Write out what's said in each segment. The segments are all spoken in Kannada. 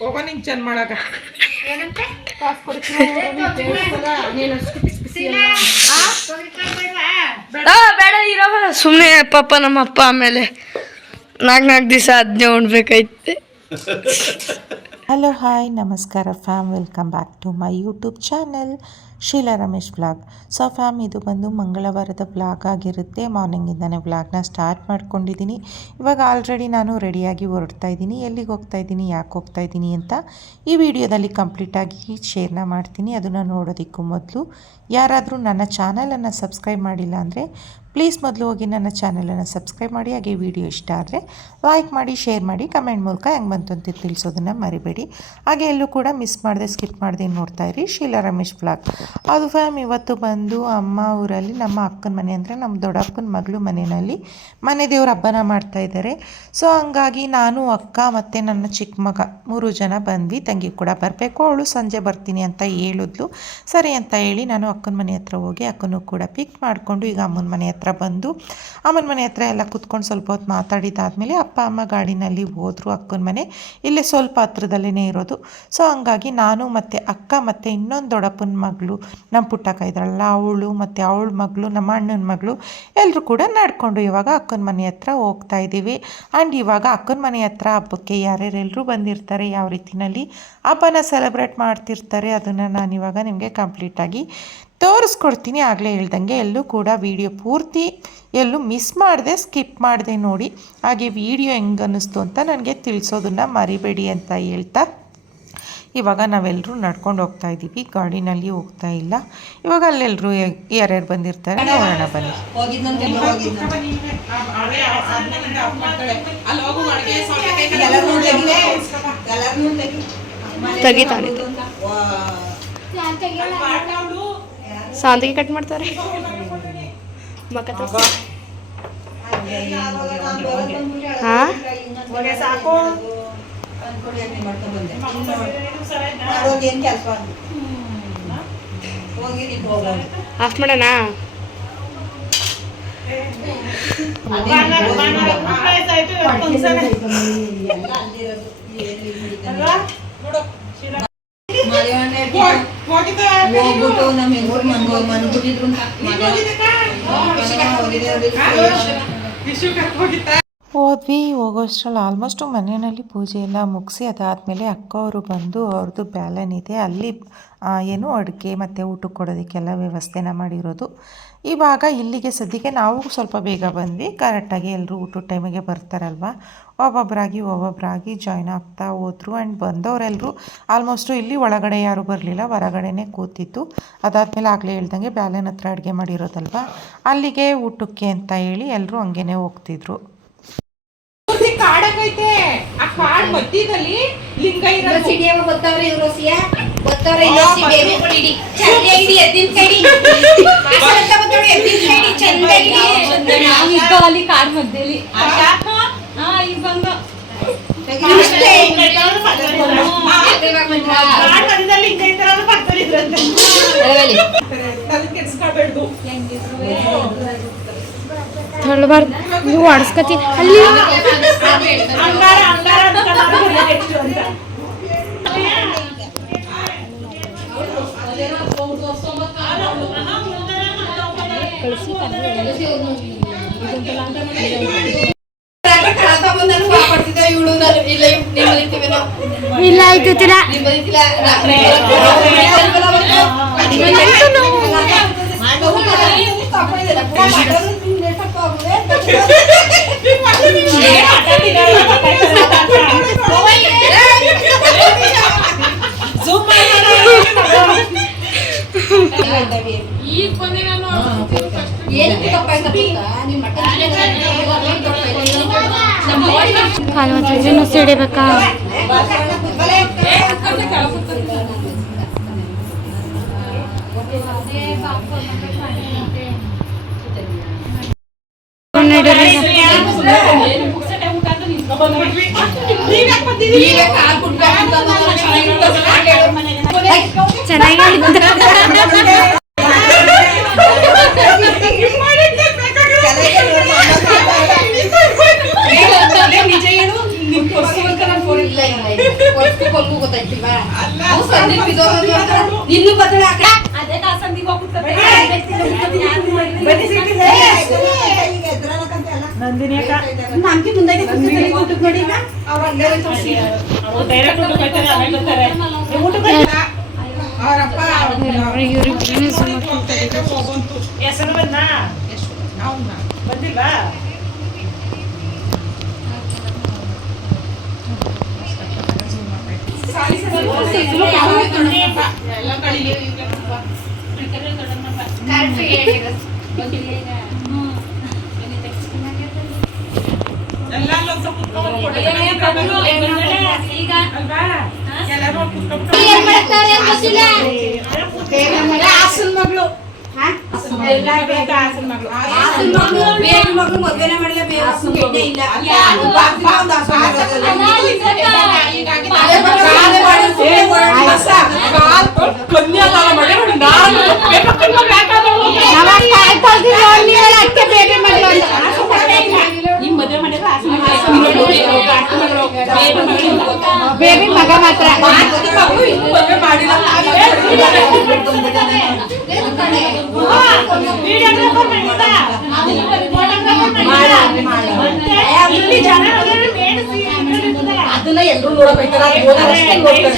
ಹೋಗೋ ನಿಂಗೆ ಚೆಂದ ಮಾಡಾಕ ಬೇಡ ಇರವ ಸುಮ್ಮನೆ ಪಾಪ ನಮ್ಮ ಅಪ್ಪ ಆಮೇಲೆ ನಾಲ್ಕು ದಿವಸ ಅದನ್ನೇ ಉಣ್ಬೇಕೈತೆ. ಹಲೋ ಹಾಯ್ ನಮಸ್ಕಾರ fam, welcome back to my YouTube channel Sheela Ramesh vlog. So fam, ಇದು ಬಂದು ಮಂಗಳವಾರದ ವ್ಲಾಗ್ ಆಗಿರುತ್ತೆ. ಮಾರ್ನಿಂಗಿಂದನೇ ವ್ಲಾಗ್ನ ಸ್ಟಾರ್ಟ್ ಮಾಡ್ಕೊಂಡಿದ್ದೀನಿ. ಇವಾಗ ಆಲ್ರೆಡಿ ನಾನು ರೆಡಿಯಾಗಿ ಹೊರಡ್ತಾ ಇದ್ದೀನಿ. ಎಲ್ಲಿಗೆ ಹೋಗ್ತಾ ಇದ್ದೀನಿ, ಯಾಕೆ ಹೋಗ್ತಾ ಇದ್ದೀನಿ ಅಂತ ಈ ವಿಡಿಯೋದಲ್ಲಿ ಕಂಪ್ಲೀಟಾಗಿ ಶೇರ್ನ ಮಾಡ್ತೀನಿ. ಅದನ್ನು ನೋಡೋದಕ್ಕೂ ಮೊದಲು ಯಾರಾದರೂ ನನ್ನ ಚಾನಲನ್ನು ಸಬ್ಸ್ಕ್ರೈಬ್ ಮಾಡಿಲ್ಲ ಅಂದರೆ ಪ್ಲೀಸ್ ಮೊದಲು ಹೋಗಿ ನನ್ನ ಚಾನಲನ್ನು ಸಬ್ಸ್ಕ್ರೈಬ್ ಮಾಡಿ. ಹಾಗೆ ವಿಡಿಯೋ ಇಷ್ಟ ಆದರೆ ಲೈಕ್ ಮಾಡಿ, ಶೇರ್ ಮಾಡಿ, ಕಮೆಂಟ್ ಮೂಲಕ ಹೆಂಗೆ ಬಂತು ಅಂತ ತಿಳಿಸೋದನ್ನು ಮರಿಬೇಡಿ. ಹಾಗೆ ಎಲ್ಲೂ ಕೂಡ ಮಿಸ್ ಮಾಡದೆ, ಸ್ಕಿಪ್ ಮಾಡದೆ ನೋಡ್ತಾ ಇರಿ ಶೀಲಾ ರಮೇಶ್ ವ್ಲಾಗ್. ಅದು ಫ್ಯಾಮ್, ಇವತ್ತು ಬಂದು ಅಮ್ಮ ಊರಲ್ಲಿ ನಮ್ಮ ಅಕ್ಕನ ಮನೆ ಅಂದರೆ ನಮ್ಮ ದೊಡ್ಡಪ್ಪನ ಮಗಳು ಮನೆಯಲ್ಲಿ ಮನೆ ದೇವ್ರ ಹಬ್ಬನ ಮಾಡ್ತಾಯಿದ್ದಾರೆ. ಸೊ ಹಂಗಾಗಿ ನಾನು, ಅಕ್ಕ ಮತ್ತು ನನ್ನ ಚಿಕ್ಕ ಮಗ 3 ಜನ ಬಂದ್ವಿ. ತಂಗಿ ಕೂಡ ಬರಬೇಕು, ಅವಳು ಸಂಜೆ ಬರ್ತೀನಿ ಅಂತ ಹೇಳಿದ್ಲು. ಸರಿ ಅಂತ ಹೇಳಿ ನಾನು ಅಕ್ಕನ ಮನೆ ಹತ್ರ ಹೋಗಿ ಅಕ್ಕನೂ ಕೂಡ ಪಿಕ್ ಮಾಡಿಕೊಂಡು ಈಗ ಅಮ್ಮನ ಮನೆ ಹತ್ರ ಬಂದು ಅಮ್ಮನ ಮನೆ ಹತ್ರ ಎಲ್ಲ ಕುತ್ಕೊಂಡು ಸ್ವಲ್ಪ ಹೊತ್ತು ಮಾತಾಡಿದಾದ್ಮೇಲೆ ಅಪ್ಪ ಅಮ್ಮ ಗಾಡಿನಲ್ಲಿ ಹೋದರು. ಅಕ್ಕನ ಮನೆ ಇಲ್ಲೇ ಸ್ವಲ್ಪ ಹತ್ರದಲ್ಲೇ ಇರೋದು. ಸೊ ಹಂಗಾಗಿ ನಾನು ಮತ್ತು ಅಕ್ಕ ಮತ್ತು ಇನ್ನೊಂದು ದೊಡ್ಡಪ್ಪನ ಮಗಳು ನಮ್ಮ ಪುಟ್ಟಕ್ಕ ಇದ್ರಲ್ಲ ಅವಳು ಮತ್ತು ಅವಳ ಮಗಳು, ನಮ್ಮ ಅಣ್ಣನ ಮಗಳು ಎಲ್ಲರೂ ಕೂಡ ನಡ್ಕೊಂಡು ಇವಾಗ ಅಕ್ಕನ ಮನೆ ಹತ್ರ ಹೋಗ್ತಾ ಇದ್ದೀವಿ. ಆ್ಯಂಡ್ ಇವಾಗ ಅಕ್ಕನ ಮನೆ ಹತ್ರ ಹಬ್ಬಕ್ಕೆ ಯಾರ್ಯಾರೆಲ್ಲರೂ ಬಂದಿರ್ತಾರೆ, ಯಾವ ರೀತಿಯಲ್ಲಿ ಹಬ್ಬನ ಸೆಲೆಬ್ರೇಟ್ ಮಾಡ್ತಿರ್ತಾರೆ ಅದನ್ನು ನಾನಿವಾಗ ನಿಮಗೆ ಕಂಪ್ಲೀಟಾಗಿ ತೋರಿಸ್ಕೊಡ್ತೀನಿ. ಆಗಲೇ ಹೇಳ್ದಂಗೆ ಎಲ್ಲೂ ಕೂಡ ವಿಡಿಯೋ ಪೂರ್ತಿ ಎಲ್ಲೂ ಮಿಸ್ ಮಾಡಿದೆ, ಸ್ಕಿಪ್ ಮಾಡಿದೆ ನೋಡಿ. ಹಾಗೆ ವಿಡಿಯೋ ಹೆಂಗೆ ಅನ್ನಿಸ್ತು ಅಂತ ನನಗೆ ತಿಳಿಸೋದನ್ನು ಮರಿಬೇಡಿ ಅಂತ ಹೇಳ್ತಾ ಇವಾಗ ನಾವೆಲ್ಲರೂ ನಡ್ಕೊಂಡು ಹೋಗ್ತಾ ಇದ್ದೀವಿ, ಗಾಡಿನಲ್ಲಿ ಹೋಗ್ತಾ ಇಲ್ಲ. ಇವಾಗ ಅಲ್ಲೆಲ್ಲರೂ ಯಾರ್ಯಾರು ಬಂದಿರ್ತಾರೆ ನೋಡೋಣ ಬನ್ನಿ. ತೆಗಿತಾನೆ ಸಾಂದಿಗೆ ಕಟ್ ಮಾಡ್ತಾರೆ. ಹಾಂ ಆಫ್ ಮಾಡೋಣ. ಹೋದ್ವಿ. ಹೋಗೋಷ್ಟರಲ್ಲಿ ಆಲ್ಮೋಸ್ಟು ಮನೆಯಲ್ಲಿ ಪೂಜೆ ಎಲ್ಲ ಮುಗಿಸಿ ಅದಾದಮೇಲೆ ಅಕ್ಕ ಅವರು ಬಂದು ಅವ್ರದ್ದು ಬ್ಯಾಲನ್ ಇದೆ ಅಲ್ಲಿ ಏನು ಅಡುಗೆ ಮತ್ತು ಊಟಕ್ಕೆ ಕೊಡೋದಕ್ಕೆಲ್ಲ ವ್ಯವಸ್ಥೆನ ಮಾಡಿರೋದು. ಇವಾಗ ಇಲ್ಲಿಗೆ ಸದ್ಯಕ್ಕೆ ನಾವು ಸ್ವಲ್ಪ ಬೇಗ ಬಂದ್ವಿ. ಕರೆಕ್ಟಾಗಿ ಎಲ್ಲರೂ ಊಟದ ಟೈಮಿಗೆ ಬರ್ತಾರಲ್ವ, ಒಬ್ಬೊಬ್ಬರಾಗಿ ಜಾಯ್ನ್ ಆಗ್ತಾ ಹೋದರು. ಆ್ಯಂಡ್ ಬಂದವರೆಲ್ಲರೂ ಆಲ್ಮೋಸ್ಟು ಇಲ್ಲಿ ಒಳಗಡೆ ಯಾರೂ ಬರಲಿಲ್ಲ, ಹೊರಗಡೆನೇ ಕೂತಿತ್ತು. ಅದಾದಮೇಲೆ ಆಗಲೇ ಹೇಳ್ದಂಗೆ ಬ್ಯಾಲನ್ ಹತ್ರ ಅಡುಗೆ ಮಾಡಿರೋದಲ್ವ, ಅಲ್ಲಿಗೆ ಊಟಕ್ಕೆ ಅಂತ ಹೇಳಿ ಎಲ್ಲರೂ ಹಂಗೇನೆ ಹೋಗ್ತಿದ್ರು. ಕಾಡಕೈತೆ ಆ ಕಾಡ್ ಮಧ್ಯದಲ್ಲಿ ಲಿಂಗ ಇರೋದು. ಸಿಡಿಯವ ಗೊತ್ತವ್ರೆ ಇವರು ಸಿಯ ಗೊತ್ತವ್ರೆ ಇನ್ನೊಸಿ ಬೇರೆ ಇಡಿ ಚಂದ ಇಡಿ ಎದ್ದಿನ ಕೈಡಿ ಆಸರಂತ ಗೊತ್ತವ್ರೆ ಎದ್ದಿನ ಕೈಡಿ ಚಂದ ಇಡಿ ನಾವು ಇದ್ದು ಅಲ್ಲಿ ಕಾಡ್ ಮಧ್ಯದಲ್ಲಿ ಆಶಾ ಹಾ ಈಗ ಬಂದ ಇಷ್ಟೇ ಕಾಡ್ ಮಧ್ಯದಲ್ಲಿ ಲಿಂಗ ಇದ್ರಲ್ಲ ಪಕ್ಕದಲ್ಲಿ ಇದ್ರಂತೆ ತಲೆ ಕೆಡ್ಸ್ಕೊಬೇಡ್ದು ಹೆಂಗಿದ್ರು ತಳ್ಳಬಾರ್ದು, ನೀವು ಆಡಿಸ್ಕತ್ತೀನಿ ಅಲ್ಲಿ. ಇಲ್ಲ ಆಯ್ತು ಸಿಡಿಬೇಕಾ ಚೆನ್ನಾಗಿ ಕೊಲ್ಗೂ ಗೊತ್ತಾಯ್ತಿಲ್ವಾ ಅಲ್ಲ, ಅವ್ನು ಸಂದೀಪ್ ಬಿದ್ದೋಗೋದು ಅಂತ. ನಿನ್ನೂ ಬತ್ತಳ ಅಕ್ಕ ಅದೇ ಸಂದೀಪ್ ಹೋಗ್ಬಿಡ್ತಾರೆ ನಮ್ಗೆ ಮುಂದೆ ಊಟಕ್ಕೆ ನೋಡಿ ಈಗ ಅವ್ರು ಅಲ್ಲೇ ತೋರಿಸಿ ಅವರಪ್ಪ ಹೆಸರು ಬಂದ ಬಂದಿಲ್ವಾ ಎಲ್ಲ ಕಳಿಲಿ ಎಲ್ಲ ಈಗ ಅಲ್ವಾ ಎಲ್ಲರೂ ಕುತ್ಕೊಂಡು ಏನ್ ಮಾಡ್ತಾರೆ ಅಂತ ಗೊತ್ತಿಲ್ಲ ಹಾಸನ್ ಮಗಳು ಎಲ್ಲ ಬೇಗ ಹಾಸನ್ ಮಗಳು ಹಾಸನ್ ಮಗಳು ಬೇರೆ ಮಗಳು ಮದುವೆನೇ ಮಾಡಿಲ್ಲ ಬೇರೆ ಗೆಡ್ಡೆ ಇಲ್ಲ ಯಾರು ಬಾಗ್ಲ ಒಂದು ಹಾಸನ್ ಬೇಬಿ ಮಗ ಮಾತ್ರ ಅದನ್ನ ಎಲ್ಲರೂ ನೋಡಬೇಕಾದ್ರೆ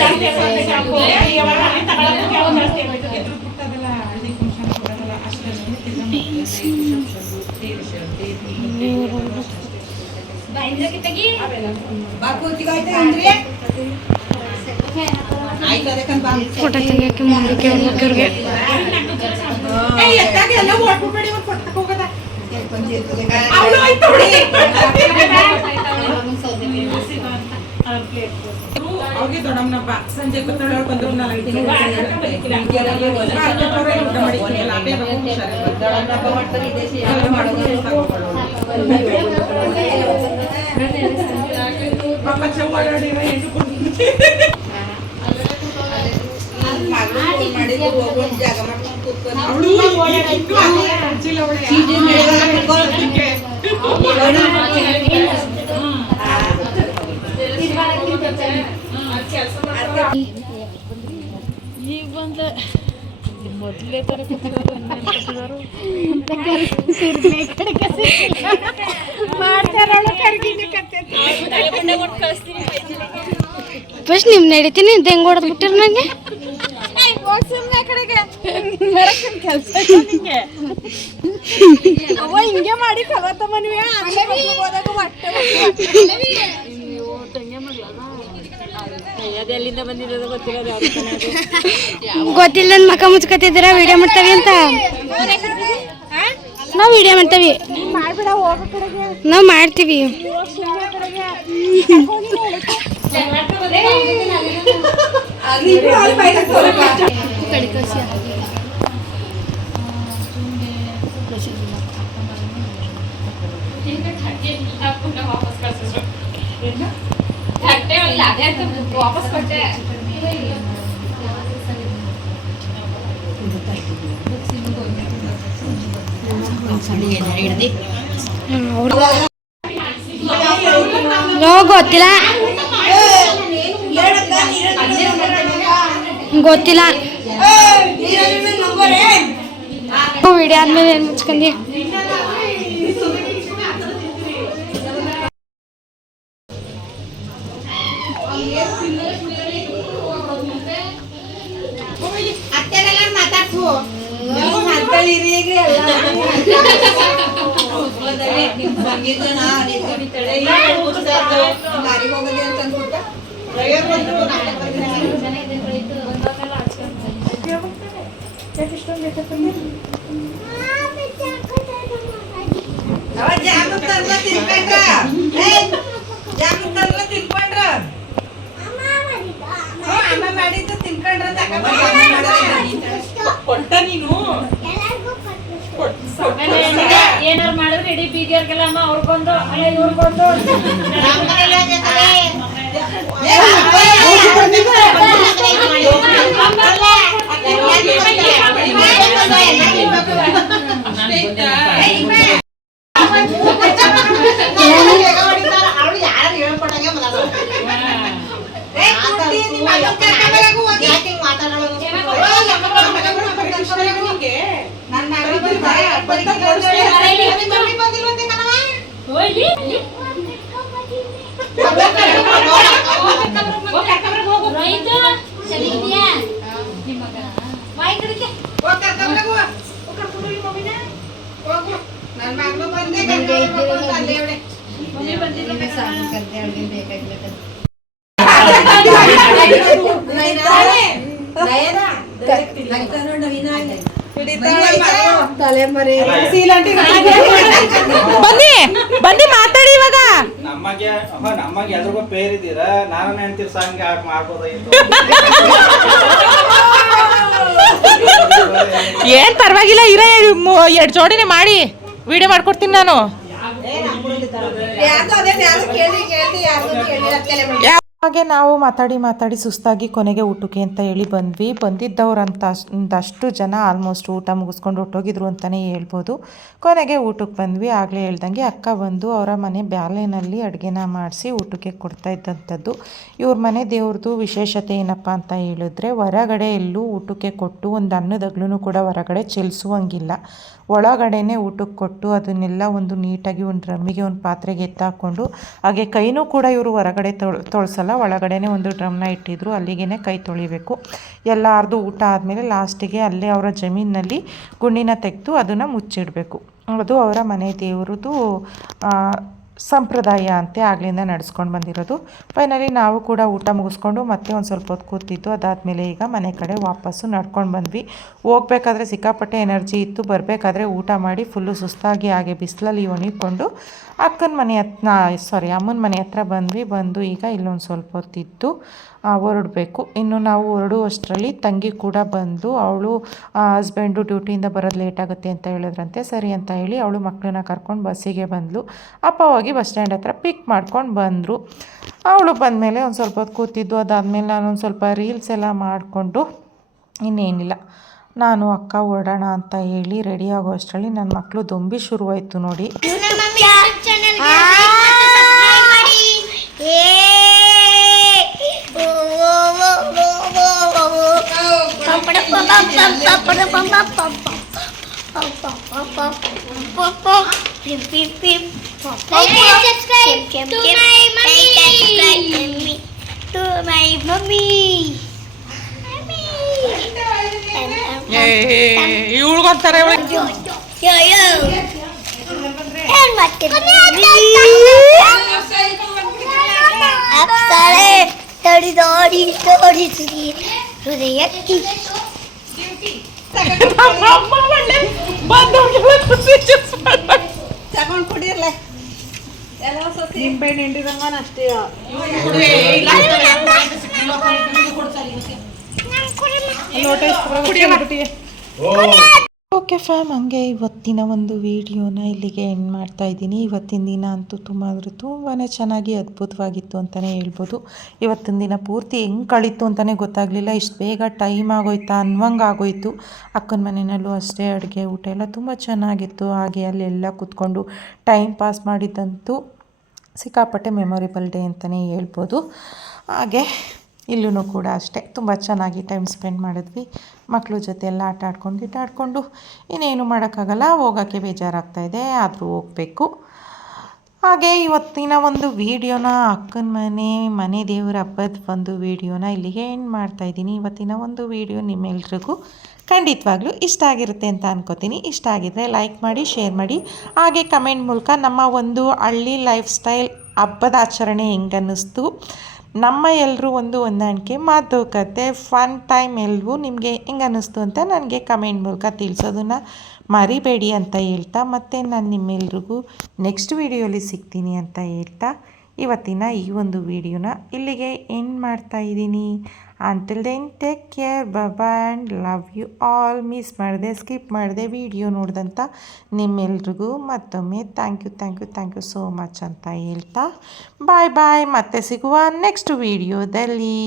ಫೋಟೋ ತೆಗಿಯಕ್ಕೆ ಮುಂದಕ್ಕೆ ಹೋಗೋಕೆ ಅವ್ರಿಗೆ ದೊಡ್ಡಮ್ಮನಪ್ಪ ಸಂಜೆ ಗೊತ್ತೊಳಗೆ ಬಂದ್ರು ಪಾಪ ಚೌಡಾಡಿರೋ ಎಂಟು ಈಗ ಬಂದ ಮೊದಲೇ ತರ ಫಸ್ಟ್ ನಿಮ್ ನಡೀತೀನಿ ಹೆಂಗ್ ಹೊಡೆದ್ ಬಿಟ್ಟಿರ್ ನಂಗೆ ಹಿಂಗೆ ಮಾಡಿ ಕಲತ ಮನ್ವಿ ಅದೆಲ್ಲಿಂದ ಬಂದಿರೋದು ಗೊತ್ತಿರೋದು ಗೊತ್ತಿಲ್ಲ ನನ್ ಮಕ ಮುಚ್ಕತಿದ್ದೀರಾ ವಿಡಿಯೋ ಮಾಡ್ತಾವಿ ಅಂತ ನಾವ್ ವಿಡಿಯೋ ಮಾಡ್ತಾವಿ ಮಾಡ್ಬಿಡ ಹೋಗೋ ಕಡೆಗೆ ನಾವ್ ಮಾಡ್ತೀವಿ ವಾಪಸ್ ಕೊಟ್ಟೆ ಗೊತ್ತಿಲ್ಲ ಗೊತ್ತಿಲ್ಲ ವಿಡಿಯೋ ಆದ್ಮೇಲೆ ಏನ್ ಮುಚ್ಕೊಂಡಿ ಅತ್ತೆರೆಲ್ಲ ಮಾತಾಡ್ಸು ಕೊಟ್ಟ ನೀನು ಏನಾರು ಮಾಡಿದ್ರೆ ಇಡೀ ಬೀದಿಯರ್ಗೆಲ್ಲ ಅಮ್ಮ ಅವ್ರು ಬಂದು ಅಲ್ಲ ಇವ್ರು ಬಂದು ಅವಳು ಯಾರು ಹೇಳ್ಕೊಡಂಗೆ ಬನ್ನಿ ಮಾತಾಡಿ ಇವಾಗ. ನಮಗೆ ಎಲ್ರಿಗೂ ಪೇರಿದ್ದೀರ ನಾನು ನೆನ್ತಿರ್ ಸಾಂಗ್ ಮಾಡ್ಬೋದಾಗಿತ್ತು. ಏನ್ ಪರವಾಗಿಲ್ಲ, ಇರೇ 2 ಜೋಡಿನೇ ಮಾಡಿ ವಿಡಿಯೋ ಮಾಡ್ಕೊಡ್ತೀನಿ ನಾನು. ಹಾಗೆ ನಾವು ಮಾತಾಡಿ ಸುಸ್ತಾಗಿ ಕೊನೆಗೆ ಊಟಕ್ಕೆ ಅಂತ ಹೇಳಿ ಬಂದಿದ್ದವ್ರಂತ ಒಂದಷ್ಟು ಜನ ಆಲ್ಮೋಸ್ಟ್ ಊಟ ಮುಗಿಸ್ಕೊಂಡು ಹೊಟ್ಟೋಗಿದ್ರು ಅಂತಲೇ ಹೇಳ್ಬೋದು. ಕೊನೆಗೆ ಊಟಕ್ಕೆ ಬಂದ್ವಿ. ಆಗಲೇ ಹೇಳ್ದಂಗೆ ಅಕ್ಕ ಬಂದು ಅವರ ಮನೆ ಬ್ಯಾಲೆನಲ್ಲಿ ಅಡುಗೆನ ಮಾಡಿಸಿ ಊಟಕ್ಕೆ ಕೊಡ್ತಾ ಇದ್ದಂಥದ್ದು. ಇವ್ರ ಮನೆ ದೇವ್ರದ್ದು ವಿಶೇಷತೆ ಏನಪ್ಪ ಅಂತ ಹೇಳಿದ್ರೆ, ಹೊರಗಡೆ ಎಲ್ಲೂ ಊಟಕ್ಕೆ ಕೊಟ್ಟು ಒಂದು ಅನ್ನದಗ್ಲೂ ಕೂಡ ಹೊರಗಡೆ ಚೆಲ್ಲಿಸುವಂಗಿಲ್ಲ. ಒಳಗಡೆನೇ ಊಟಕ್ಕೆ ಕೊಟ್ಟು ಅದನ್ನೆಲ್ಲ ಒಂದು ನೀಟಾಗಿ ಒಂದು ಡ್ರಮ್ಮಿಗೆ ಒಂದು ಪಾತ್ರೆಗೆ ಎತ್ತಾಕೊಂಡು, ಹಾಗೆ ಕೈನೂ ಕೂಡ ಇವರು ಹೊರಗಡೆ ತೊಳ್ಸಲ್ಲ, ಒಳಗಡೆನೇ ಒಂದು ಡ್ರಮ್ನ ಇಟ್ಟಿದ್ರು, ಅಲ್ಲಿಗೆ ಕೈ ತೊಳಿಬೇಕು. ಎಲ್ಲಾರ್ದು ಊಟ ಆದಮೇಲೆ ಲಾಸ್ಟಿಗೆ ಅಲ್ಲೇ ಅವರ ಜಮೀನಲ್ಲಿ ಗುಂಡಿನ ತೆಗೆದು ಅದನ್ನು ಮುಚ್ಚಿಡಬೇಕು. ಅದು ಅವರ ಮನೆ ದೇವ್ರದ್ದು ಸಂಪ್ರದಾಯ ಅಂತೆ ಆಗಲಿಂದ ನಡೆಸ್ಕೊಂಡು ಬಂದಿರೋದು. ಫೈನಲಿ ನಾವು ಕೂಡ ಊಟ ಮುಗಿಸ್ಕೊಂಡು ಮತ್ತೆ ಒಂದು ಸ್ವಲ್ಪ ಹೊತ್ತು ಕೂತಿದ್ದು. ಅದಾದಮೇಲೆ ಈಗ ಮನೆ ಕಡೆ ವಾಪಸ್ಸು ನಡ್ಕೊಂಡು ಬಂದ್ವಿ. ಹೋಗ್ಬೇಕಾದ್ರೆ ಸಿಕ್ಕಾಪಟ್ಟೆ ಎನರ್ಜಿ ಇತ್ತು, ಬರಬೇಕಾದ್ರೆ ಊಟ ಮಾಡಿ ಫುಲ್ಲು ಸುಸ್ತಾಗಿ ಹಾಗೆ ಬಿಸಿಲಲ್ಲಿ ಒಣಗಿಕೊಂಡು ಅಮ್ಮನ ಮನೆ ಹತ್ರ ಬಂದು ಈಗ ಇಲ್ಲೊಂದು ಸ್ವಲ್ಪ ಹೊತ್ತಿದ್ದು ಹೊರಡಬೇಕು. ಇನ್ನು ನಾವು ಹೊರಡುವಷ್ಟರಲ್ಲಿ ತಂಗಿ ಕೂಡ ಬಂದು, ಅವಳು ಹಸ್ಬೆಂಡು ಡ್ಯೂಟಿಯಿಂದ ಬರೋದು ಲೇಟ್ ಆಗುತ್ತೆ ಅಂತ ಹೇಳಿದ್ರಂತೆ. ಸರಿ ಅಂತ ಹೇಳಿ ಅವಳು ಮಕ್ಕಳನ್ನ ಕರ್ಕೊಂಡು ಬಸ್ಸಿಗೆ ಬಂದಳು. ಅಪ್ಪ ಹೋಗಿ ಬಸ್ ಸ್ಟ್ಯಾಂಡ್ ಹತ್ರ ಪಿಕ್ ಮಾಡ್ಕೊಂಡು ಬಂದರು. ಅವಳು ಬಂದಮೇಲೆ ಒಂದು ಸ್ವಲ್ಪ ಹೊತ್ತು ಕೂತಿದ್ದು. ಅದಾದಮೇಲೆ ನಾನೊಂದು ಸ್ವಲ್ಪ ರೀಲ್ಸ್ ಎಲ್ಲ ಮಾಡಿಕೊಂಡು ಇನ್ನೇನಿಲ್ಲ, ನಾನು ಅಕ್ಕ ಹೊರಡೋಣ ಅಂತ ಹೇಳಿ ರೆಡಿ ಆಗೋ ಅಷ್ಟರಲ್ಲಿ ನನ್ನ ಮಕ್ಕಳು ದೊಂಬಿ ಶುರುವಾಯಿತು ನೋಡಿ. ಇವಳಿಗೊಂತಾರೆ ನಿಂಬೆ ಹಿಂಡಿದಂಗ ಅಷ್ಟೇ. ಓಕೆ ಫ್ಯಾಮ್, ಹಂಗೆ ಇವತ್ತಿನ ಒಂದು ವಿಡಿಯೋನ ಇಲ್ಲಿಗೆ ಎಂಡ್ ಮಾಡ್ತಾ ಇದ್ದೀನಿ. ಇವತ್ತಿನ ದಿನ ಅಂತೂ ತುಂಬಾ ಚೆನ್ನಾಗಿ ಅದ್ಭುತವಾಗಿತ್ತು ಅಂತಲೇ ಹೇಳ್ಬೋದು. ಇವತ್ತಿನ ದಿನ ಪೂರ್ತಿ ಹೆಂಗೆ ಕಳೀತು ಅಂತಲೇ ಗೊತ್ತಾಗಲಿಲ್ಲ. ಇಷ್ಟು ಬೇಗ ಟೈಮ್ ಆಗೋಯ್ತಾ ಅನ್ನುವಂಗೆ ಆಗೋಯ್ತು. ಅಕ್ಕನ ಮನೆಯಲ್ಲೂ ಅಷ್ಟೇ ಅಡುಗೆ ಊಟ ಎಲ್ಲ ತುಂಬ ಚೆನ್ನಾಗಿತ್ತು. ಹಾಗೆ ಅಲ್ಲೆಲ್ಲ ಕೂತ್ಕೊಂಡು ಟೈಮ್ ಪಾಸ್ ಮಾಡಿದ್ದಂತೂ ಸಿಕ್ಕಾಪಟ್ಟೆ ಮೆಮೊರೇಬಲ್ ಡೇ ಅಂತಲೇ ಹೇಳ್ಬೋದು. ಇಲ್ಲೂ ಕೂಡ ಅಷ್ಟೇ ತುಂಬ ಚೆನ್ನಾಗಿ ಟೈಮ್ ಸ್ಪೆಂಡ್ ಮಾಡಿದ್ವಿ. ಮಕ್ಕಳ ಜೊತೆ ಎಲ್ಲ ಆಟ ಆಡ್ಕೊಂಡು ಇನ್ನೇನು ಮಾಡೋಕ್ಕಾಗಲ್ಲ, ಹೋಗೋಕ್ಕೆ ಬೇಜಾರಾಗ್ತಾಯಿದೆ, ಆದರೂ ಹೋಗಬೇಕು. ಹಾಗೆ ಇವತ್ತಿನ ಒಂದು ವೀಡಿಯೋನ ಅಕ್ಕನ ಮನೆ ದೇವರ ಹಬ್ಬದ ಒಂದು ವೀಡಿಯೋನ ಇಲ್ಲಿಗೆ ಎಂಡ್ ಮಾಡ್ತಾಯಿದ್ದೀನಿ. ಇವತ್ತಿನ ಒಂದು ವೀಡಿಯೋ ನಿಮ್ಮೆಲ್ರಿಗೂ ಖಂಡಿತವಾಗ್ಲೂ ಇಷ್ಟ ಆಗಿರುತ್ತೆ ಅಂತ ಅನ್ಕೋತೀನಿ. ಇಷ್ಟ ಆಗಿದ್ದರೆ ಲೈಕ್ ಮಾಡಿ, ಶೇರ್ ಮಾಡಿ, ಹಾಗೆ ಕಮೆಂಟ್ ಮೂಲಕ ನಮ್ಮ ಒಂದು ಹಳ್ಳಿ ಲೈಫ್ ಸ್ಟೈಲ್ ಹಬ್ಬದ ಆಚರಣೆ ಹೆಂಗನ್ನಿಸ್ತು, ನಮ್ಮ ಎಲ್ಲರೂ ಒಂದು ಹೊಂದಾಣಿಕೆ, ಮಾತುಕತೆ, ಫನ್ ಟೈಮ್ ಎಲ್ಲವೂ ನಿಮಗೆ ಹೆಂಗೆ ಅನ್ನಿಸ್ತು ಅಂತ ನನಗೆ ಕಮೆಂಟ್ ಮೂಲಕ ತಿಳಿಸೋದನ್ನು ಮರಿಬೇಡಿ ಅಂತ ಹೇಳ್ತಾ, ಮತ್ತು ನಾನು ನಿಮ್ಮೆಲ್ರಿಗೂ ನೆಕ್ಸ್ಟ್ ವೀಡಿಯೋಲಿ ಸಿಗ್ತೀನಿ ಅಂತ ಹೇಳ್ತಾ ಇವತ್ತಿನ ಈ ಒಂದು ವಿಡಿಯೋನ ಇಲ್ಲಿಗೆ ಎಂಡ್ ಮಾಡ್ತಾ ಇದ್ದೀನಿ. Until then take care, bye and love you all. Miss ಮಾಡಿದೆ, ಸ್ಕಿಪ್ ಮಾಡಿದೆ ವಿಡಿಯೋ ನೋಡಿದಂಥ ನಿಮ್ಮೆಲ್ರಿಗೂ ಮತ್ತೊಮ್ಮೆ ಥ್ಯಾಂಕ್ ಯು ಸೋ ಮಚ್ ಅಂತ ಹೇಳ್ತಾ ಬಾಯ್. ಮತ್ತೆ ಸಿಗುವ ನೆಕ್ಸ್ಟ್ ವಿಡಿಯೋದಲ್ಲಿ.